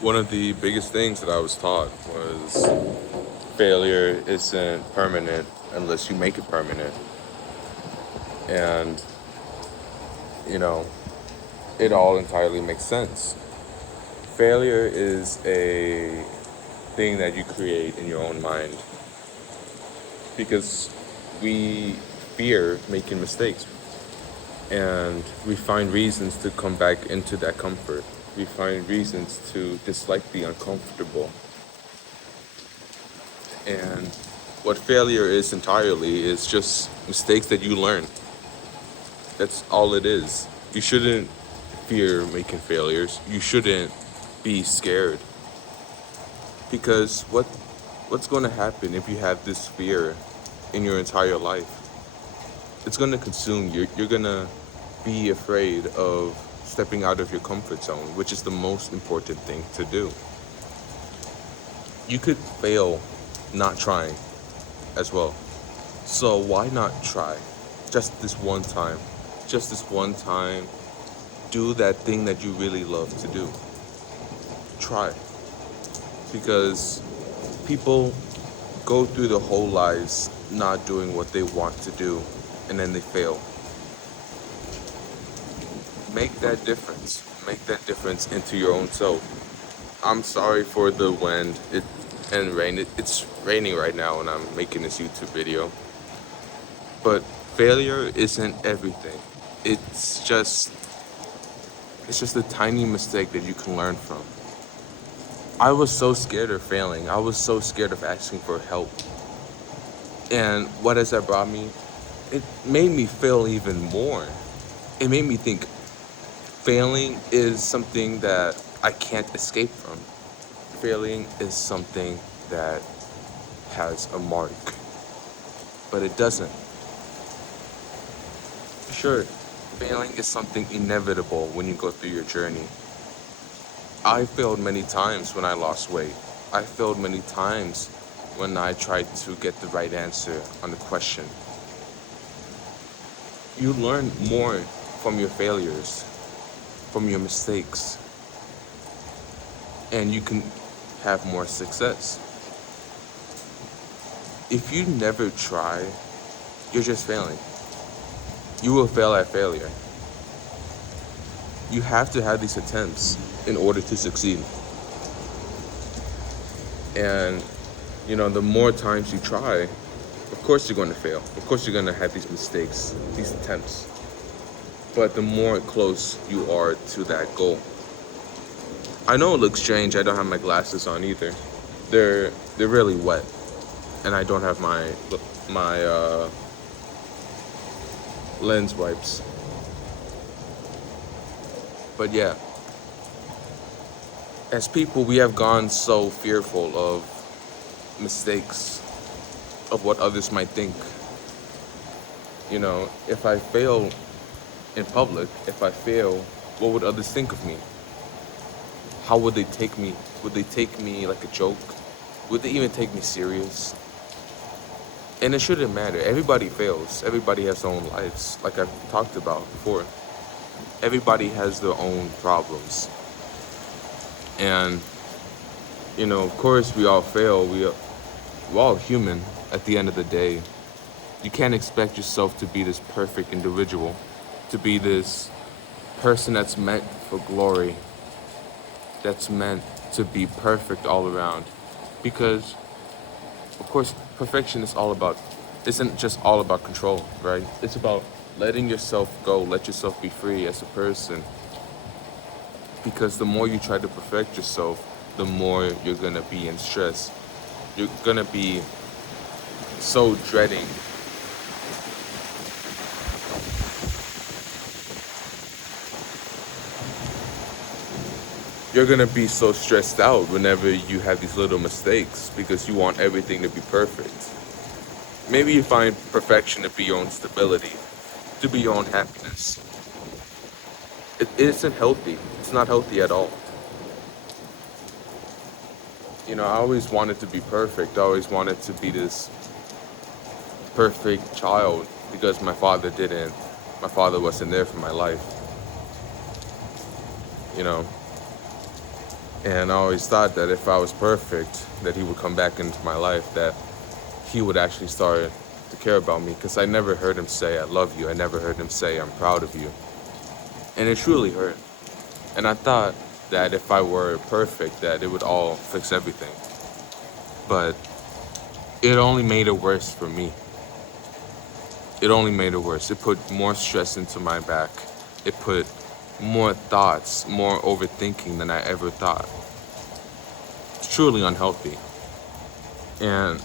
One of the biggest things that I was taught was failure isn't permanent unless you make it permanent. And, you know, it all entirely makes sense. Failure is a thing that you create in your own mind because we fear making mistakes and we find reasons to come back into that comfort. We find reasons to dislike the uncomfortable. And what failure is entirely is just mistakes that you learn. That's all it is. You shouldn't fear making failures. You shouldn't be scared. Because what's going to happen if you have this fear in your entire life? It's going to consume you. You're going to be afraid of stepping out of your comfort zone, which is the most important thing to do. You could fail not trying as well. So why not try? Just this one time. Just this one time. Do that thing that you really love to do. Try. Because people go through their whole lives not doing what they want to do and then they fail. Make that difference. Make that difference into your own self. I'm sorry for the wind and rain. It's raining right now and I'm making this YouTube video. But failure isn't everything. It's just it's just a tiny mistake that you can learn from. I was so scared of failing. I was so scared of asking for help. And what has that brought me? It made me fail even more. It made me think failing is something that I can't escape from. Failing is something that has a mark, but it doesn't. Sure, failing is something inevitable when you go through your journey. I failed many times when I lost weight. I failed many times when I tried to get the right answer on the question. You learn more from your failures, from your mistakes, and you can have more success. If you never try, you're just failing. You will fail at failure. You have to have these attempts in order to succeed. And, the more times you try, of course you're going to fail. Of course you're going to have these mistakes, these attempts. But the more close you are to that goal. I know it looks strange. I don't have my glasses on either. They're really wet, and I don't have my lens wipes. But yeah, as people, we have gone so fearful of mistakes, of what others might think. If I fail in public, if I fail, what would others think of me? How would they take me? Would they take me like a joke? Would they even take me serious? And it shouldn't matter. Everybody fails. Everybody has their own lives, like I've talked about before. Everybody has their own problems. And, of course we all fail. We're all human at the end of the day. You can't expect yourself to be this perfect individual, to be this person that's meant for glory, that's meant to be perfect all around. Because, of course, perfection isn't just all about control, right? It's about letting yourself go, let yourself be free as a person. Because the more you try to perfect yourself, the more you're gonna be in stress. You're gonna be so dreading. You're gonna be so stressed out whenever you have these little mistakes because you want everything to be perfect. Maybe you find perfection to be your own stability, to be your own happiness. It isn't healthy. It's not healthy at all. I always wanted to be perfect. I always wanted to be this perfect child because my father didn't. My father wasn't there for my life. You know, And I always thought that if I was perfect, that he would come back into my life, that he would actually start to care about me. Because I never heard him say, I love you. I never heard him say, I'm proud of you. And it truly hurt. And I thought that if I were perfect, that it would all fix everything. But it only made it worse for me. It only made it worse. It put more stress into my back. It put more thoughts, more overthinking than I ever thought. It's truly unhealthy. And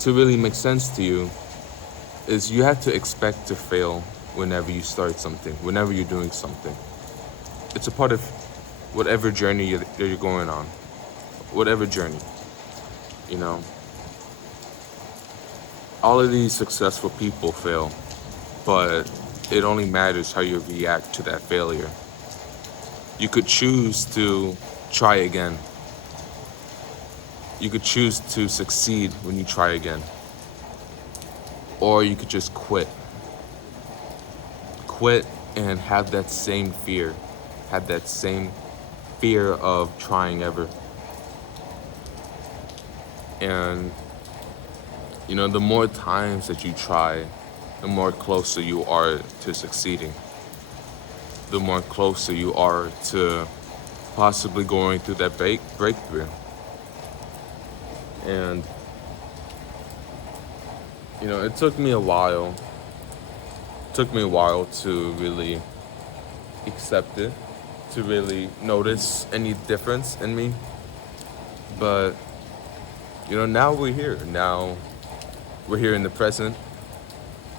to really make sense to you is you have to expect to fail whenever you start something, whenever you're doing something. It's a part of whatever journey you're going on, whatever journey, you know. All of these successful people fail, but it only matters how you react to that failure. You could choose to try again. You could choose to succeed when you try again. Or you could just quit. Quit and have that same fear. Have that same fear of trying ever. And, you know, the more times that you try, the more closer you are to succeeding. The more closer you are to possibly going through that breakthrough. And, you know, it took me a while. It took me a while to really accept it, to really notice any difference in me. But, you know, now we're here. Now we're here in the present.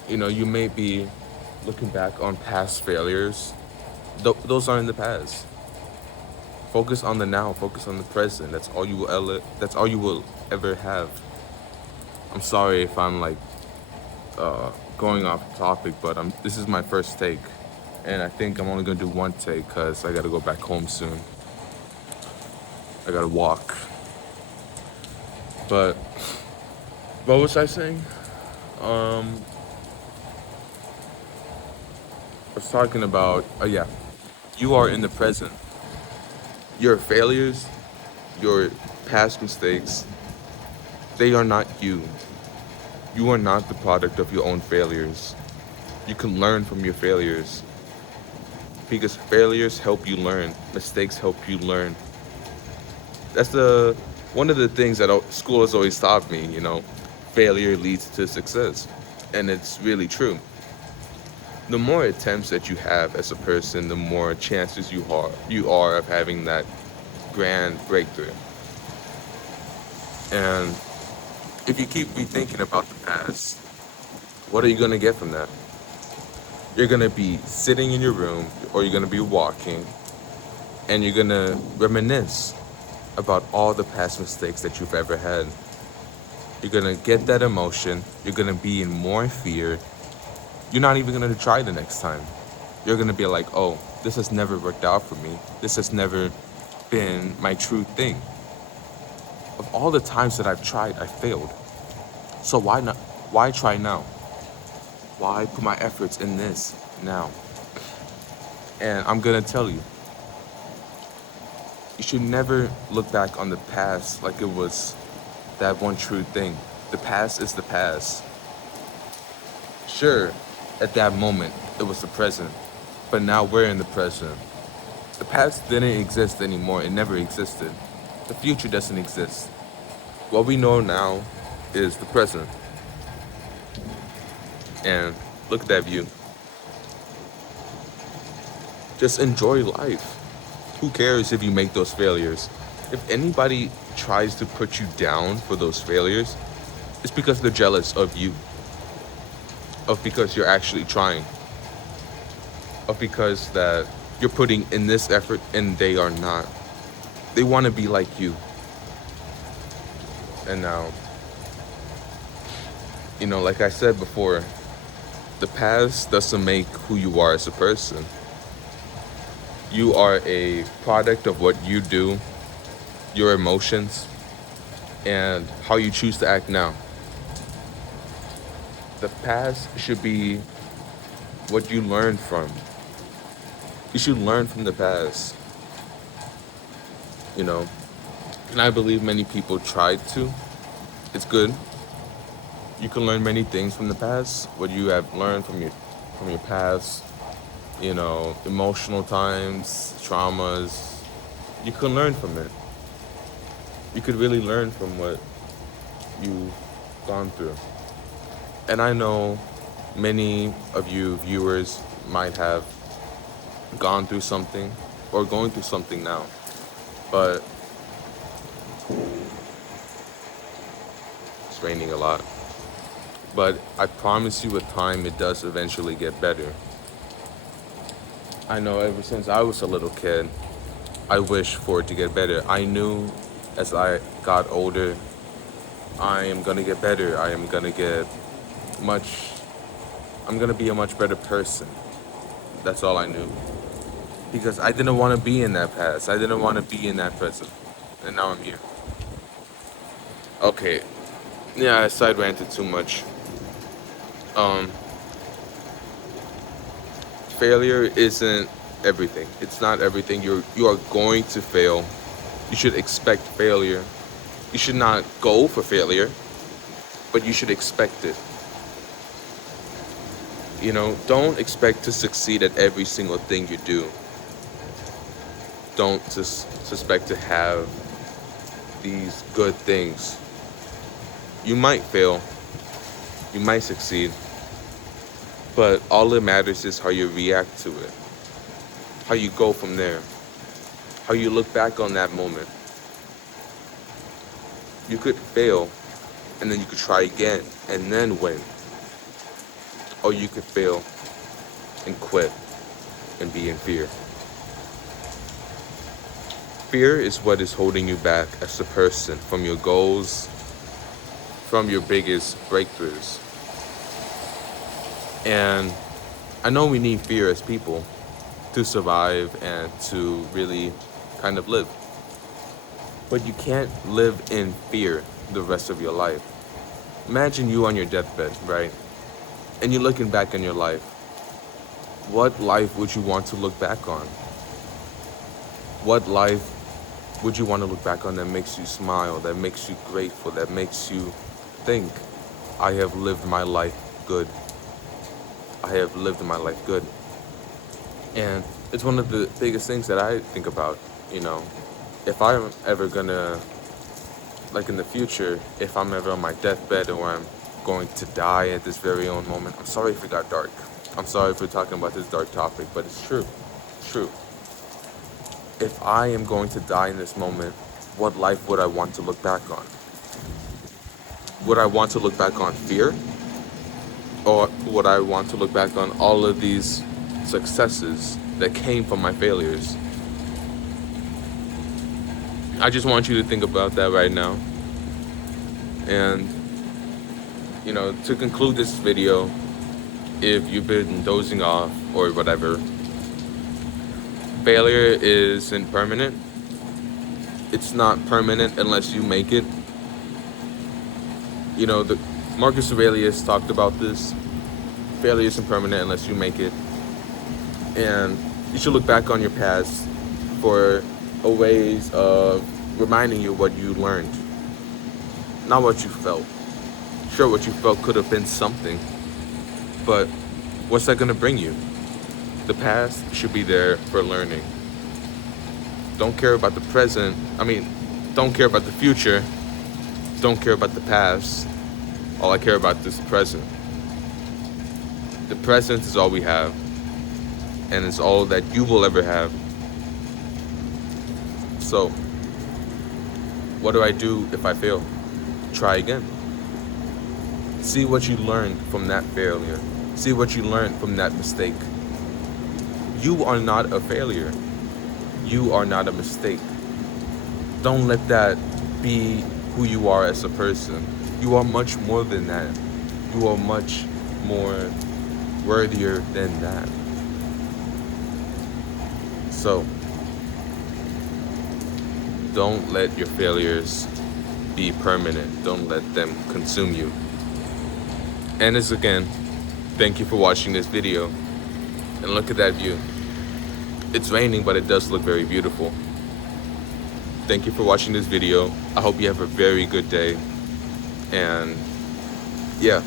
You know, you may be looking back on past failures. Those are in the past. Focus on the now. Focus on the present. That's all you will ever have. I'm sorry if I'm like going off topic, but this is my first take, and I think I'm only gonna do one take because I gotta go back home soon. I gotta walk. But what was I saying? I was talking about yeah, you are in the present. Your failures, your past mistakes, they are not you. You are not the product of your own failures. You can learn from your failures because failures help you learn. Mistakes help you learn. That's one of the things that school has always taught me, you know, failure leads to success. And it's really true. The more attempts that you have as a person, the more chances you are of having that grand breakthrough. And if you keep rethinking about the past, what are you going to get from that? You're going to be sitting in your room, or you're going to be walking, and you're going to reminisce about all the past mistakes that you've ever had. You're going to get that emotion. You're going to be in more fear. You're not even going to try the next time. You're going to be like, oh, this has never worked out for me. This has never been my true thing. Of all the times that I've tried, I failed. So why not? Why try now? Why put my efforts in this now? And I'm going to tell you, you should never look back on the past like it was that one true thing. The past is the past. Sure, at that moment, it was the present, but now we're in the present. The past didn't exist anymore. It never existed. The future doesn't exist. What we know now is the present. And look at that view. Just enjoy life. Who cares if you make those failures? If anybody tries to put you down for those failures, it's because they're jealous of you. Of because you're actually trying. Of because that you're putting in this effort and they are not. They want to be like you. And now, you know, like I said before, the past doesn't make who you are as a person. You are a product of what you do, your emotions, and how you choose to act now. The past should be what you learn from. You should learn from the past. you know. And I believe many people tried to. It's good. You can learn many things from the past. What you have learned from your past, emotional times, traumas, you can learn from it. You could really learn from what you've gone through. And I know many of you viewers might have gone through something or going through something now. But it's raining a lot. But I promise you with time it does eventually get better. I know ever since I was a little kid, I wished for it to get better. I knew as I got older, I am gonna get better. I'm gonna be a much better person. That's all I knew. Because I didn't want to be in that past. I didn't want to be in that present. And now I'm here. Okay. Yeah, I side ranted too much. Um, Failure isn't everything. It's not everything. You are going to fail. You should expect failure. You should not go for failure, but you should expect it. Don't expect to succeed at every single thing you do. Don't suspect to have these good things. You might fail, you might succeed, but all that matters is how you react to it, how you go from there, how you look back on that moment. You could fail, and then you could try again, and then win. Or you could fail and quit and be in fear. Fear is what is holding you back as a person from your goals, from your biggest breakthroughs. And I know we need fear as people to survive and to really kind of live. But you can't live in fear the rest of your life. Imagine you on your deathbed, right? And you're looking back on your life. What life would you want to look back on? What life would you want to look back on that makes you smile, that makes you grateful, that makes you think, I have lived my life good. I have lived my life good. And it's one of the biggest things that I think about, if I'm ever gonna, like in the future, if I'm ever on my deathbed or I'm going to die at this very own moment. I'm sorry if it got dark. I'm sorry for talking about this dark topic, but it's true. It's true. If I am going to die in this moment, what life would I want to look back on? Would I want to look back on fear? Or would I want to look back on all of these successes that came from my failures? I just want you to think about that right now. And to conclude this video, if you've been dozing off or whatever, failure isn't permanent. It's not permanent unless you make it. The Marcus Aurelius talked about this. Failure isn't permanent unless you make it. And you should look back on your past for a ways of reminding you what you learned, not what you felt. Sure, what you felt could have been something, but what's that going to bring you? The past should be there for learning. Don't care about the present. Don't care about the future. Don't care about the past. All I care about is the present. The present is all we have, and it's all that you will ever have. So, what do I do if I fail? Try again. See what you learned from that failure. See what you learned from that mistake. You are not a failure. You are not a mistake. Don't let that be who you are as a person. You are much more than that. You are much more worthier than that. So, don't let your failures be permanent. Don't let them consume you. And again, thank you for watching this video. And look at that view. It's raining, but it does look very beautiful. Thank you for watching this video. I hope you have a very good day. And yeah.